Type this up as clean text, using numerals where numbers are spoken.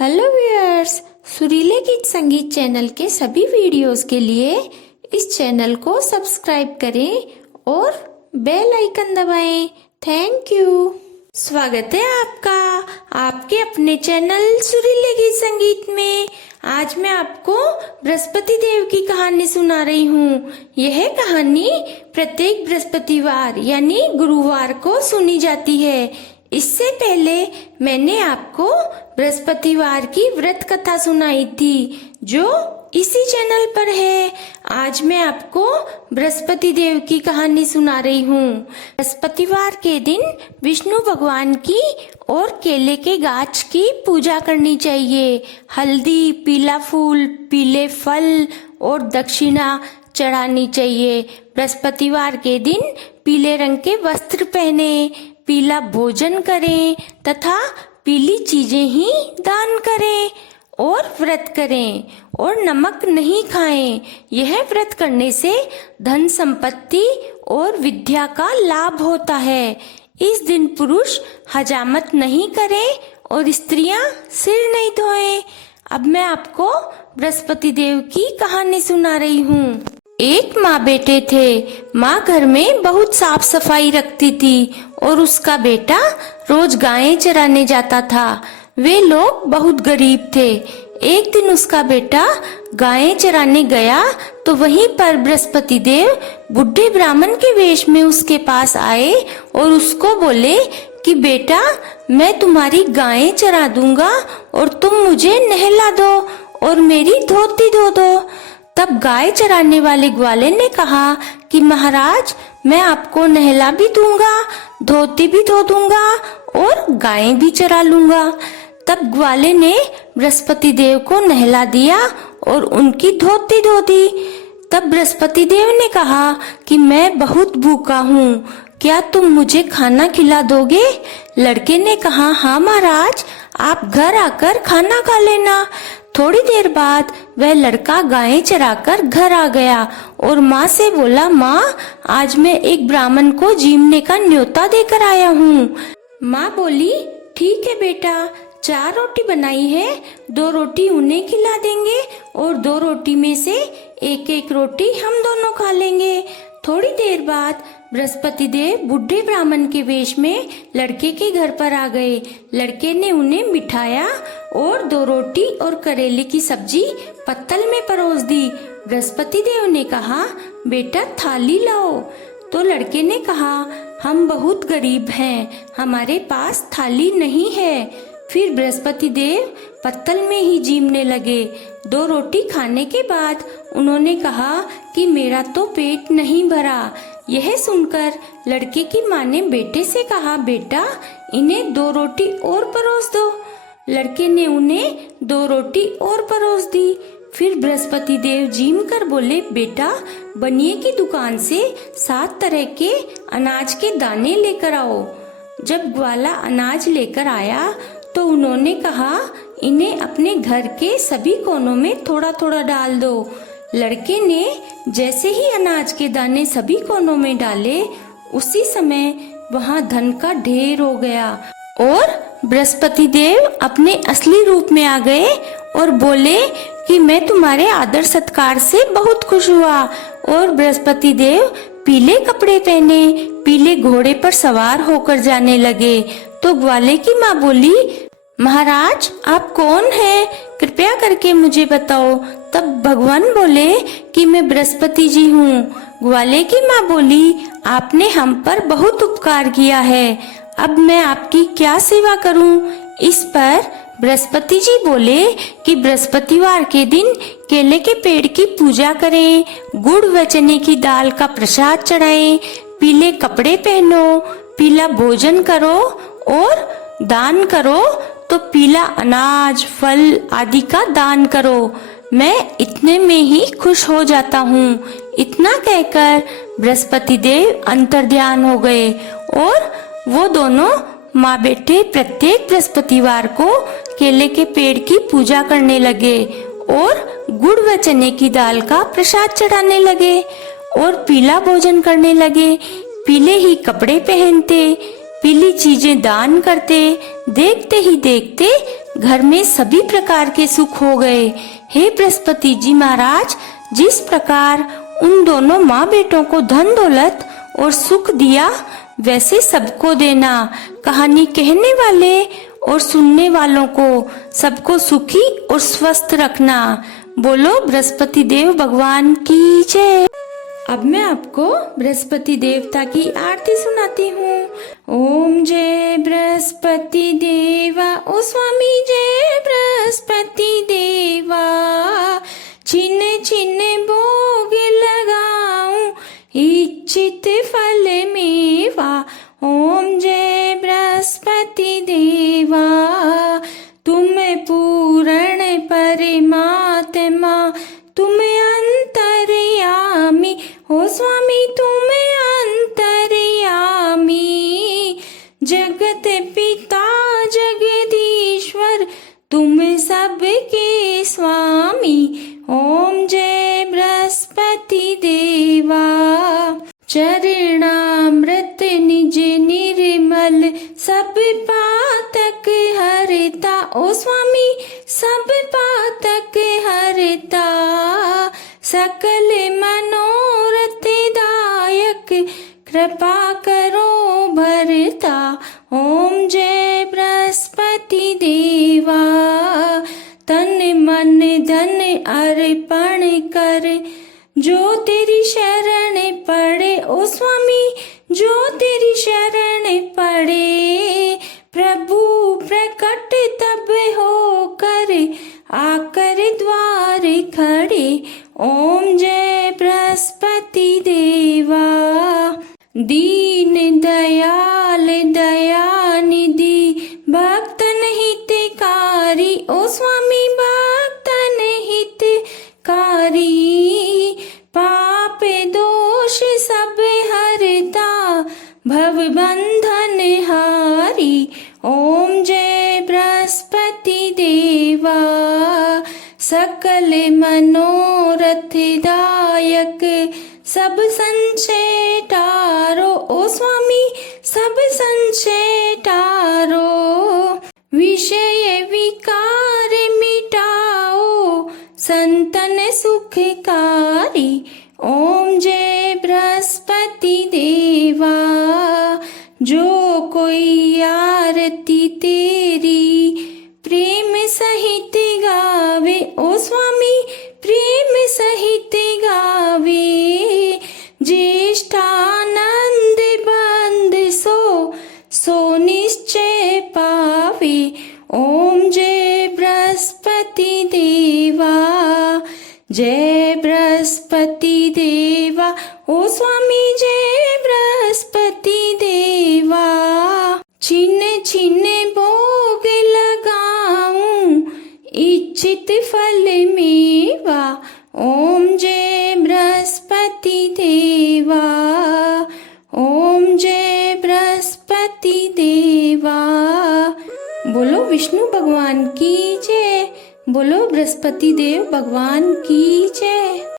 Hello viewers, सुरीले गीत संगीत channel के सभी वीडियोस के लिए इस चैनल को सब्सक्राइब करें और बेल आइकन दबाएं। Thank you. स्वागत है आपका आपके अपने चैनल सुरीले गीत संगीत में। आज मैं आपको बृहस्पति देव की कहानी सुना रही हूँ। यह कहानी प्रत्येक बृहस्पतिवार यानी गुरुवार को सुनी जाती है। इससे पहले मैंने आपको बृहस्पतिवार की व्रत कथा सुनाई थी जो इसी चैनल पर है। आज मैं आपको बृहस्पति देव की कहानी सुना रही हूँ। बृहस्पतिवार के दिन विष्णु भगवान की और केले के गाछ की पूजा करनी चाहिए। हल्दी, पीला फूल, पीले फल और दक्षिणा चढ़ानी चाहिए। बृहस्पतिवार के दिन पीले रंग के वस्त्र पहने, पीला भोजन करें तथा पीली चीजें ही दान करें और व्रत करें और नमक नहीं खाएं। यह व्रत करने से धन संपत्ति और विद्या का लाभ होता है। इस दिन पुरुष हजामत नहीं करें और स्त्रियां सिर नहीं धोएं। अब मैं आपको बृहस्पति देव की कहानी सुना रही हूँ। एक माँ बेटे थे। माँ घर में बहुत साफ सफाई रखती थी और उसका बेटा रोज गायें चराने जाता था। वे लोग बहुत गरीब थे। एक दिन उसका बेटा गायें चराने गया तो वहीं पर बृहस्पति देव बुढ़े ब्राह्मण के वेश में उसके पास आए और उसको बोले कि बेटा, मैं तुम्हारी गायें चरा दूंगा और तुम मुझे नहला दो और मेरी धोती धो दो। तब गाय चराने वाले ग्वाले ने कहा कि महाराज, मैं आपको नहला भी दूंगा, धोती भी धो दूंगा और गायें भी चरा लूंगा। तब ग्वाले ने बृहस्पति देव को नहला दिया और उनकी धोती धो दी। तब बृहस्पति देव ने कहा कि मैं बहुत भूखा हूँ, क्या तुम मुझे खाना खिला दोगे? लड़के ने कहा, हाँ महाराज, आप घर आकर खाना खा लेना। थोड़ी देर बाद वह लड़का गायें चराकर घर आ गया और माँ से बोला, माँ, आज मैं एक ब्राह्मण को जीमने का न्योता देकर आया हूँ। माँ बोली, ठीक है बेटा, 4 रोटी बनाई है, 2 रोटी उन्हें खिला देंगे और 2 रोटी में से एक रोटी हम दोनों खा लेंगे। थोड़ी देर बाद बृहस्पति देव बुढ़े ब्राह्मण के वेश में लड़के के घर पर आ गए। लड़के ने उन्हें बिठाया और 2 रोटी और करेले की सब्जी पत्तल में परोस दी। बृहस्पति देव ने कहा, बेटा थाली लाओ। तो लड़के ने कहा, हम बहुत गरीब हैं, हमारे पास थाली नहीं है। फिर बृहस्पति देव पत्तल में ही जीमने लगे। 2 रोटी खाने के बाद उन्होंने कहा कि मेरा तो पेट नहीं भरा। यह सुनकर लड़के की माँ ने बेटे से कहा, बेटा, इन्हें 2 रोटी और परोस दो। लड़के ने उन्हें 2 रोटी और परोस दी। फिर बृहस्पति देव जीम कर बोले, बेटा, बनिए की दुकान से 7 तरह के अनाज के दाने लेकर आओ। जब ग्वाला अनाज लेकर आया तो उन्होंने कहा, इन्हें अपने घर के सभी कोनों में थोड़ा थोड़ा डाल दो। लड़के ने जैसे ही अनाज के दाने सभी कोनों में डाले, उसी समय वहां धन का ढेर हो गया और बृहस्पति देव अपने असली रूप में आ गए और बोले कि मैं तुम्हारे आदर सत्कार से बहुत खुश हुआ। और बृहस्पति देव पीले कपड़े पहने पीले घोड़े पर सवार होकर जाने लगे। तो ग्वाले की माँ बोली, महाराज, आप कौन हैं? कृपया करके मुझे बताओ। तब भगवान बोले कि मैं बृहस्पति जी हूँ। ग्वाले की माँ बोली, आपने हम पर बहुत उपकार किया है, अब मैं आपकी क्या सेवा करूँ? इस पर बृहस्पति जी बोले कि बृहस्पतिवार के दिन केले के पेड़ की पूजा करें, गुड़ व चने की दाल का प्रसाद चढ़ाएं, पीले कपड़े पहनो, पीला भोजन करो और दान करो तो पीला अनाज, फल आदि का दान करो। मैं इतने में ही खुश हो जाता हूँ। इतना कहकर बृहस्पति देव अंतर्ध्यान हो गए और वो दोनों माँ बेटे प्रत्येक बृहस्पतिवार को केले के पेड़ की पूजा करने लगे और गुड़ व चने की दाल का प्रसाद चढ़ाने लगे और पीला भोजन करने लगे, पीले ही कपड़े पहनते, पीली चीजें दान करते। देखते ही देखते घर में सभी प्रकार के सुख हो गए। हे बृहस्पति जी महाराज, जिस प्रकार उन दोनों माँ बेटों को धन दौलत और सुख दिया, वैसे सबको देना। कहानी कहने वाले और सुनने वालों को सबको सुखी और स्वस्थ रखना। बोलो बृहस्पति देव भगवान की जय। अब मैं आपको बृहस्पति देवता की आरती सुनाती हूँ। ओम जय बृहस्पति देवा, ओ स्वामी जय बृहस्पति देवा। छिन्न छिन्न भोग लगाऊं, इच्छित फल मेवा। ओम जय बृहस्पति देवा, तुम पूर्ण परमात्मा, तुम अंतर्यामी। हो स्वामी तुम अंतर्यामी, जगत पिता जगदीश्वर, तुम सबके स्वामी। ओम जय बृहस्पति देवा। चरणामृत निज निर्मल, सब पातक हरता। ओ स्वामी सब पातक हरता, सकल मनोरथ दायक, कृपा करो भरता। ओम जय बृहस्पति देवा, तन मन धन अर्पण कर, जो तेरी शरण पड़े। ओ स्वामी जो तेरी शरण पड़े, प्रभु प्रकट तब होकर, आकर द्वार खड़े। ओम जय बृहस्पति देवा, दीन दयाल दयानिधि, भक्तन हितकारी। ओ स्वामी भक्तन हितकारी, पाप दोष सब हरता, भव बंधन हारी। ओम जय बृहस्पति देवा, सकल मनोरथ दायक, सब संशय टारो। ओ स्वामी सब संशय टारो, विषय विकार मिटाओ, संतन सुखकारी। ओम जय बृहस्पति देवा, जो कोई आरती तेरी प्रेम सहित गावे। ओ स्वामी प्रेम सहित गावे, ज्येष्ठानंद बंद सो निश्चय पावे। ओम जय बृहस्पति देवा, जय बृहस्पति देवा। ओ स्वामी जय बृहस्पति देवा, छिन्न छिन्न भोग लगाऊं, इच्छित फल मेवा। ओम जय बृहस्पति देवा, ओम जय बृहस्पति देवा। बोलो विष्णु भगवान की जय, बोलो बृहस्पति देव भगवान की जय।